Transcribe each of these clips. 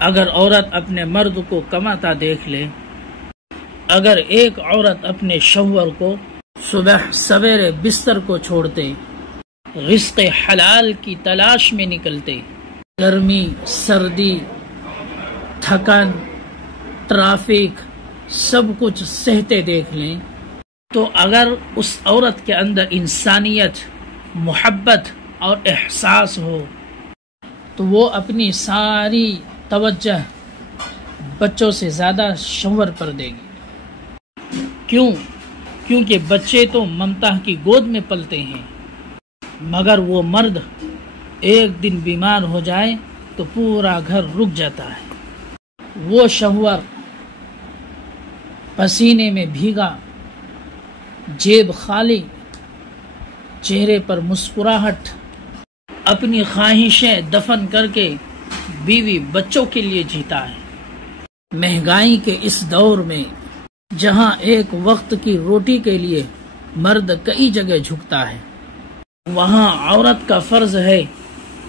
اگر عورت اپنے مرد کو کماتا دیکھ لے، اگر ایک عورت اپنے شوہر کو صبح سویرے بستر کو چھوڑتے، رزق حلال کی تلاش میں نکلتے، گرمی، سردی، تھکن، ٹریفک، سب کچھ سہتے دیکھ لیں، تو اگر اس عورت کے اندر انسانیت، محبت اور احساس ہو تو وہ اپنی ساری توجہ بچوں سے زیادہ شوہر پر دے گی۔ کیونکہ بچے تو ممتا کی گود میں پلتے ہیں، مگر وہ مرد ایک دن بیمار ہو جائے تو پورا گھر رک جاتا ہے۔ وہ شوہر پسینے میں بھیگا، جیب خالی، چہرے پر مسکراہٹ، اپنی خواہشیں دفن کر کے بیوی بچوں کے لیے جیتا ہے۔ مہنگائی کے اس دور میں جہاں ایک وقت کی روٹی کے لیے مرد کئی جگہ جھکتا ہے، وہاں عورت کا فرض ہے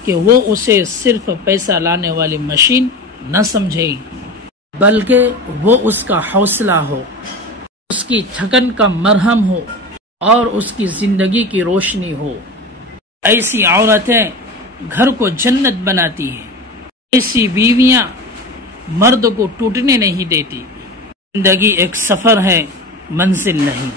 کہ وہ اسے صرف پیسہ لانے والی مشین نہ سمجھے، بلکہ وہ اس کا حوصلہ ہو، اس کی تھکن کا مرہم ہو اور اس کی زندگی کی روشنی ہو۔ ایسی عورتیں گھر کو جنت بناتی ہیں، ایسی بیویاں مرد کو ٹوٹنے نہیں دیتی۔ زندگی ایک سفر ہے، منزل نہیں۔